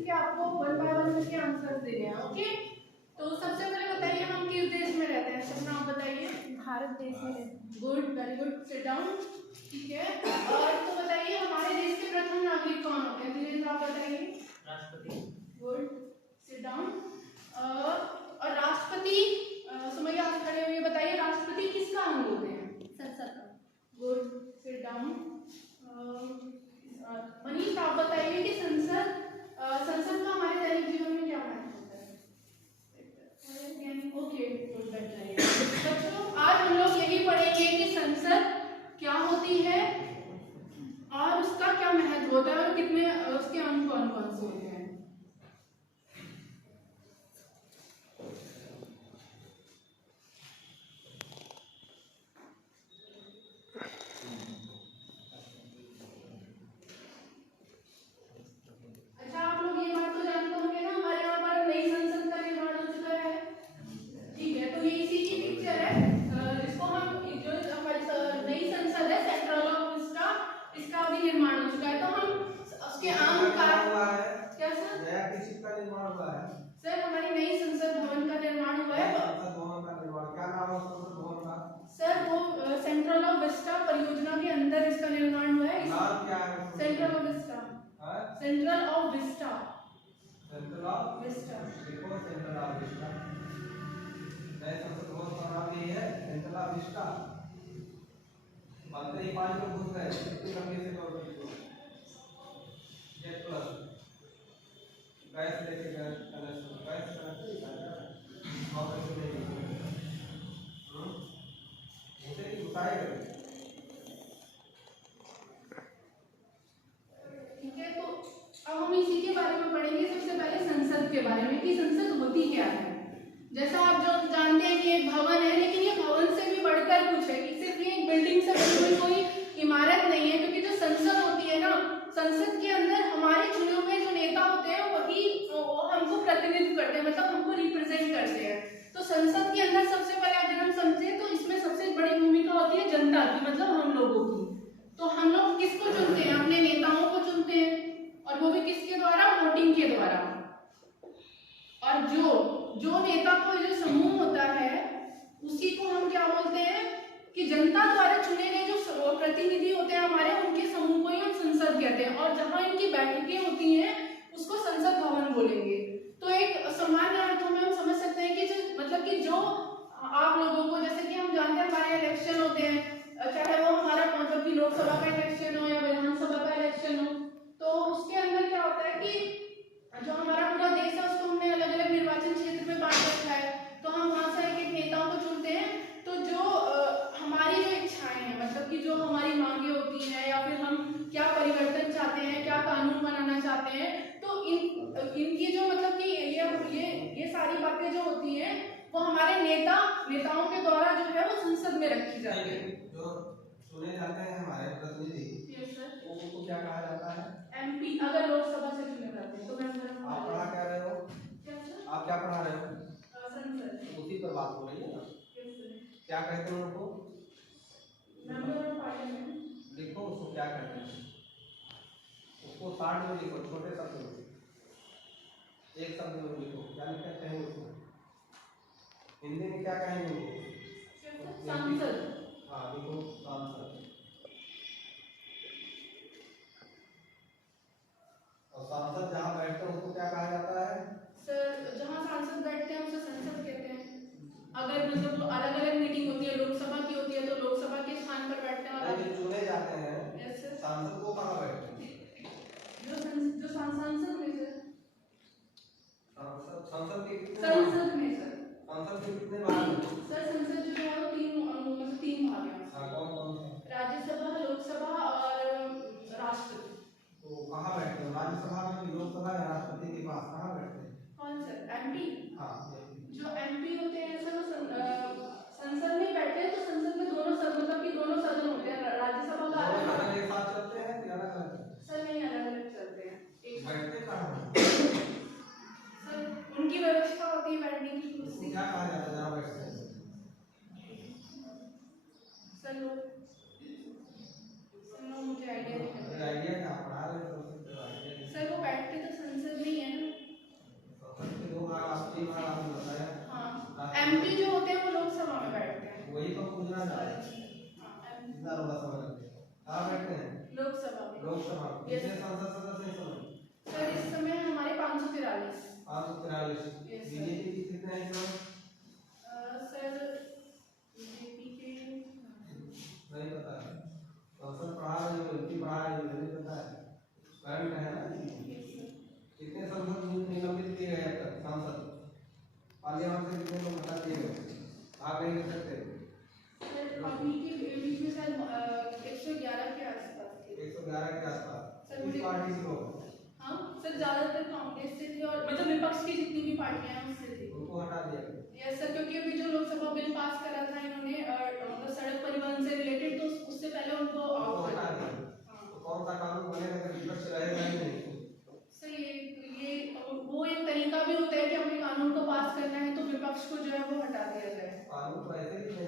इसके आपको 1 बाय 1 करके आंसर देने हैं। ओके, तो सबसे पहले बताइए हम किस देश में रहते हैं? सपना आप बताइए। भारत देश में रहते हैं। Good, very good, sit down. ठीक है, और तो बताइए हमारे देश के प्रथम नागरिक कौन होते हैं? धीरेन्द्र आप बताइए। राष्ट्रपति। Good, sit down. और राष्ट्रपति, सुमैया आप खड़े हुए बताइए, राष्ट्रपति किसका अंग होते हैं? संसद का। Good, sit down. मनीष आप बताइए कि संसद का हमारे दैनिक जीवन में क्या महत्व होता है? ओके, गुड, बैठ जाइए। बच्चों आज हम लोग यही पढ़ेंगे कि संसद क्या होती है और उसका क्या महत्व होता है और कितने उसके अंग कौन कौन से होते हैं। अच्छा, आप लोग ये बात तो जानते होंगे ना, हमारे यहाँ पर नई संसद का निर्माण हो चुका है। ठीक है, तो ये इसी की पिक्चर है। इसको हम जो हमारी नई संसद है सेंट्रल ऑफ विस्टा, इसका अभी निर्माण हो चुका है। तो हम उसके आम का क्या सर? नया किसी का निर्माण हुआ है सर हमारी नई संसद भवन का निर्माण हुआ है। संसद भवन का निर्माण, क्या नाम है संसद भवन का? सर वो सेंट्रल ऑफ विस्टा परियोजना के अंदर इसका निर्माण हुआ है। नाम क्या है? Central of Vista. Central of Vista. Central of Vista. देखो सेंट्रल ऑफ विस्टा। नए संसद भवन का नाम यही है, सेंट्रल ऑफ विस्टा। बनते ही 5 लोग घुस गए, कितनी लंबी से दौड़ गई तो जेट प्लस गैस लेके गए, गैस कनेक्ट और ऐसे नहीं ऐसे ही उठाए गए। ठीक है, तो अब हम इसी के बारे में पढ़ेंगे। सबसे पहले संसद के बारे में कि संसद होती क्या है। जैसा आप जो जानते हैं कि एक भवन है, लेकिन ये भवन से भी बढ़कर कुछ है कि सिर्फ ये एक बिल्डिंग से बनी हुई कोई इमारत नहीं है, क्योंकि जो संसद होती है ना, संसद के अंदर हमारे चुने हुए जो नेता होते हैं वही हमको प्रतिनिधित्व करते हैं, मतलब हमको रिप्रेजेंट करते हैं। तो संसद के अंदर सबसे पहले अगर हम समझे तो इसमें सबसे बड़ी भूमिका होती है जनता की, मतलब हम लोगों की। तो हम लोग किसको चुनते हैं? अपने नेताओं को चुनते हैं, और वो भी किसके द्वारा? वोटिंग के द्वारा। और जो नेता को जो समूह होता है उसी को हम क्या बोलते हैं कि जनता द्वारा चुने गए जो प्रतिनिधि होते हैं हमारे, उनके समूह को ही हम संसद कहते हैं। और जहां इनकी बैठकें होती हैं उसको संसद भवन बोलेंगे। तो एक सामान्य अर्थों में हम समझ सकते हैं कि मतलब कि जो आप लोगों को, जैसे कि हम जानते हैं हमारे इलेक्शन होते हैं, चाहे वो हमारा मतलब कि लोकसभा का इलेक्शन हो या विधानसभा का इलेक्शन हो, तो उसके अंदर क्या होता है कि जो हमारा पूरा देश है उसको हमने अलग अलग निर्वाचन क्षेत्र में बांट रखा है। तो हम वहां से एक नेताओं को चुनते हैं। तो जो हमारी जो इच्छाएं हैं, मतलब कि जो हमारी मांगे होती हैं या फिर हम क्या परिवर्तन चाहते हैं, क्या कानून बनाना चाहते हैं, तो इनकी जो मतलब कि ये सारी बातें जो होती हैं वो हमारे नेताओं के द्वारा जो है वो संसद में रखी जाती है। जो चुने जाते हैं हमारे प्रतिनिधि, यस सर। उनको क्या कहा जाता है? एमपी। अगर लोकसभा से चुने जाते हैं तो मेंबर। आप पढ़ा क्या रहे हो? क्या सर? आप क्या पढ़ा रहे हो? संसद। उसी पर बात हो रही है ना। Yes sir. क्या कहते हैं उनको? Member of parliament. लिखो उसको क्या कहते हैं, उसको शॉर्ट में लिखो, छोटे शब्द में, एक शब्द में लिखो, क्या लिखना चाहिए उसको? हिंदी में क्या कहेंगे? सांसद। हाँ लिखो सांसद। और सांसद जहाँ बैठते हैं उसको क्या कहा जाता है? सर जहाँ सांसद बैठते हैं उसे संसद कहते हैं। अगर मतलब अलग अलग मीटिंग होती है, लोकसभा की होती है, तो लोकसभा के स्थान पर बैठते हैं। और जो चुने जाते हैं यस सर। सांसद को कहाँ बैठते हैं? जो सांसद में सर। संसद के कितने संसद में सर। संसद के कितने भाग हैं? सर संसद जो है वो तीन भाग हैं। कौन कौन से? राज्यसभा, लोकसभा और राष्ट्रपति। तो कहाँ बैठते हैं? राज्यसभा में, लोकसभा या राष्ट्रपति के पास कहाँ बैठते हैं? कौन सर? एमपी। हाँ जो एमपी होते हैं सर वो संसद में बैठते हैं। तो संसद में दोनों सदन, मतलब कि दोनों सदन होते हैं। राज्यसभा का अलग एक साथ चलते हैं या अलग अलग? सर नहीं, अलग अलग चलते हैं। एक बैठते कहाँ हैं? सर उनकी व्यवस्था होती है बैठने की कुर्सी। क्या कहा जाता है जहाँ बैठते हैं? सर लोग मुझे आइडिया नहीं है। आइडिया क्या पढ़ा रहे हो? सर वो बैठते तो संसद नहीं है ना। इतना लंबा समय लगता है। कहाँ बैठते हैं? लोकसभा में। लोकसभा में। Yes. कितने संसद सदस्य हैं इस समय? सर इस समय हमारे 543। 543। Yes, sir. बीजेपी की कितने हैं इस समय? सर बीजेपी के नहीं पता है। संसद पढ़ा रही हो, एमपी पढ़ा रही हो, नहीं पता है। करंट है ना? कितने संसद निलंबित किए गए अब तक? सांसद पार्लियामेंट से कितने लोग हटा दिए गए? आप नहीं ले सकते। सर अभी के बीच में सर 111 के आसपास थे। 111 के आसपास। सर किस मुझे पार्टी से लोग? हाँ सर ज्यादातर कांग्रेस से थे और मतलब विपक्ष की जितनी भी पार्टियां हैं उससे थे। उनको हटा दिया गया। यस सर क्योंकि अभी जो लोकसभा बिल पास करा था इन्होंने मतलब सड़क परिवहन से रिलेटेड तो उससे पहले उनको उनको आउट हटा कर दिया। दिया। तो कौन सा कानून बनेगा अगर विपक्ष रहेगा ही नहीं? सर ये वो एक तरीका भी होता है कि अपने कानून को पास करना है तो विपक्ष को जो है वो हटा दिया जाए। कानून तो ऐसे भी नहीं